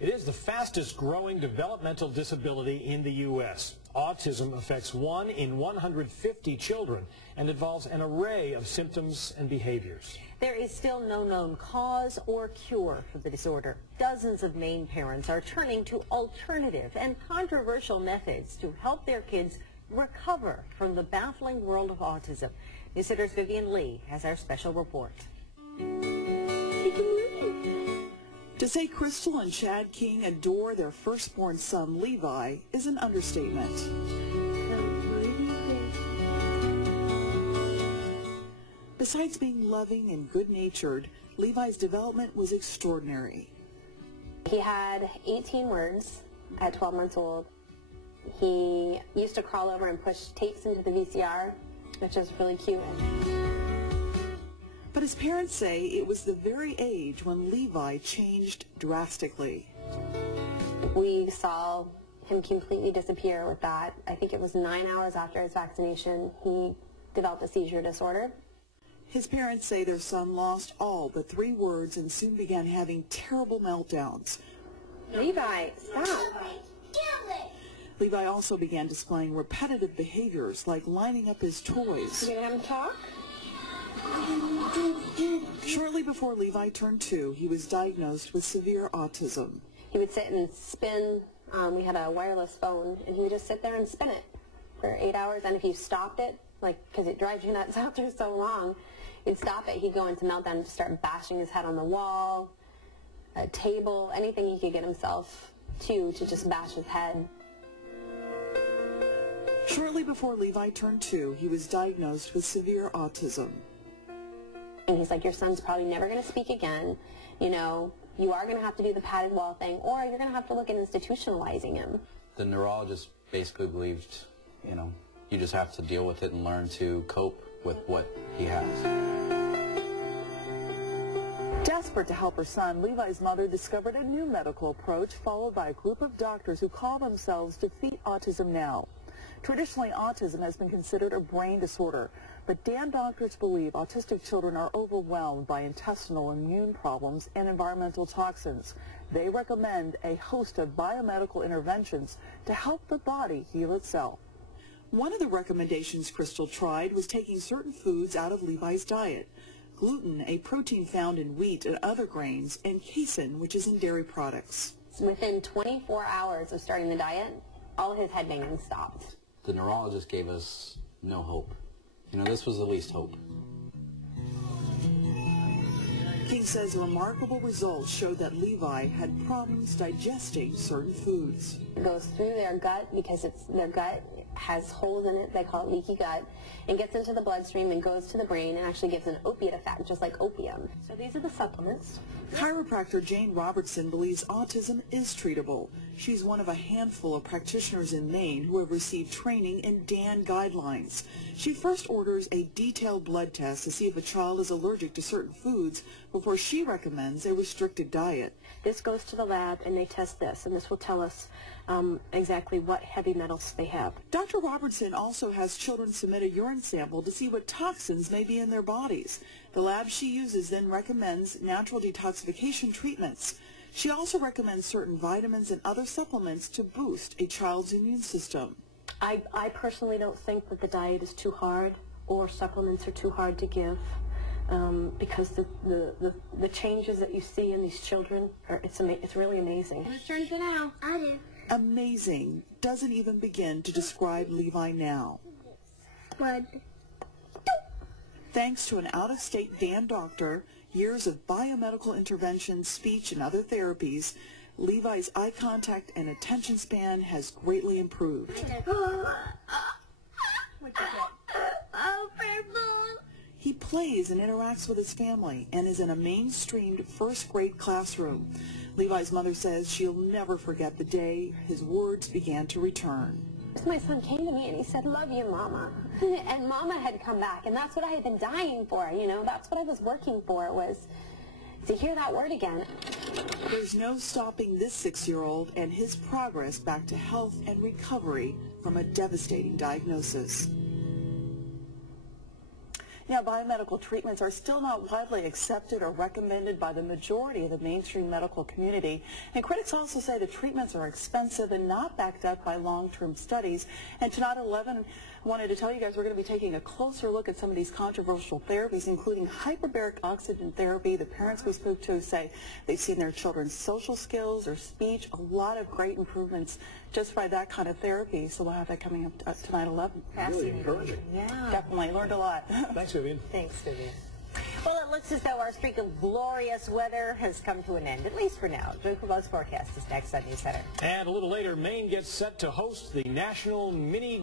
It is the fastest growing developmental disability in the U.S. Autism affects 1 in 150 children and involves an array of symptoms and behaviors. There is still no known cause or cure for the disorder. Dozens of Maine parents are turning to alternative and controversial methods to help their kids recover from the baffling world of autism. News Citter's Vivian Lee has our special report. To say Crystal and Chad King adore their firstborn son, Levi, is an understatement. Besides being loving and good-natured, Levi's development was extraordinary. He had 18 words at 12 months old. He used to crawl over and push tapes into the VCR, which is really cute. But his parents say it was the very age when Levi changed drastically. We saw him completely disappear with that. I think it was 9 hours after his vaccination, he developed a seizure disorder. His parents say their son lost all but 3 words and soon began having terrible meltdowns. Levi, stop. Levi also began displaying repetitive behaviors like lining up his toys. You gonna have him talk? Shortly before Levi turned 2, he was diagnosed with severe autism. He would sit and spin. We had a wireless phone, and he would just sit there and spin it for 8 hours. And if you stopped it, because it drives you nuts after so long, you'd stop it, he'd go into meltdown and just start bashing his head on the wall, a table, anything he could get himself to just bash his head. Shortly before Levi turned 2, he was diagnosed with severe autism. And he's like, your son's probably never going to speak again. You know, you are going to have to do the padded wall thing, or you're going to have to look at institutionalizing him. The neurologist basically believed, you just have to deal with it and learn to cope with what he has. Desperate to help her son, Levi's mother discovered a new medical approach followed by a group of doctors who call themselves Defeat Autism Now. Traditionally, autism has been considered a brain disorder, but Dan doctors believe autistic children are overwhelmed by intestinal immune problems and environmental toxins. They recommend a host of biomedical interventions to help the body heal itself. One of the recommendations Crystal tried was taking certain foods out of Levi's diet. Gluten, a protein found in wheat and other grains, and casein, which is in dairy products. Within 24 hours of starting the diet, all of his head banging stopped. The neurologist gave us no hope. This was the least hope. King says remarkable results showed that Levi had problems digesting certain foods. It goes through their gut because their gut has holes in it, they call it leaky gut, and gets into the bloodstream and goes to the brain and actually gives an opiate effect, just like opium. So these are the supplements. Chiropractor Jane Robertson believes autism is treatable. She's one of a handful of practitioners in Maine who have received training in DAN guidelines. She first orders a detailed blood test to see if a child is allergic to certain foods before she recommends a restricted diet. This goes to the lab and they test this, and this will tell us exactly what heavy metals they have. Dr. Robertson also has children submit a urine sample to see what toxins may be in their bodies. The lab she uses then recommends natural detoxification treatments. She also recommends certain vitamins and other supplements to boost a child's immune system. I personally don't think that the diet is too hard or supplements are too hard to give. Because the changes that you see in these children, it's really amazing. Whose turn is it now? I do. Amazing doesn't even begin to describe Levi now. One. Thanks to an out-of-state DAN doctor, years of biomedical interventions, speech, and other therapies, Levi's eye contact and attention span has greatly improved. He plays and interacts with his family and is in a mainstreamed first-grade classroom. Levi's mother says she'll never forget the day his words began to return. My son came to me and he said, "Love you, Mama." And Mama had come back, and that's what I had been dying for, That's what I was working for, was to hear that word again. There's no stopping this 6-year-old and his progress back to health and recovery from a devastating diagnosis. Now, biomedical treatments are still not widely accepted or recommended by the majority of the mainstream medical community. And critics also say the treatments are expensive and not backed up by long-term studies. And tonight at 11, I wanted to tell you guys we're going to be taking a closer look at some of these controversial therapies, including hyperbaric oxygen therapy. The parents we spoke to say they've seen their children's social skills or speech, a lot of great improvements just by that kind of therapy. So we'll have that coming up tonight at 11. Really encouraging. Yeah. Definitely. Learned a lot. Thanks, Vivian. Thanks, Vivian. Well, it looks as though our streak of glorious weather has come to an end, at least for now. Joy Kubot's forecast is next on News Center. And a little later, Maine gets set to host the National Mini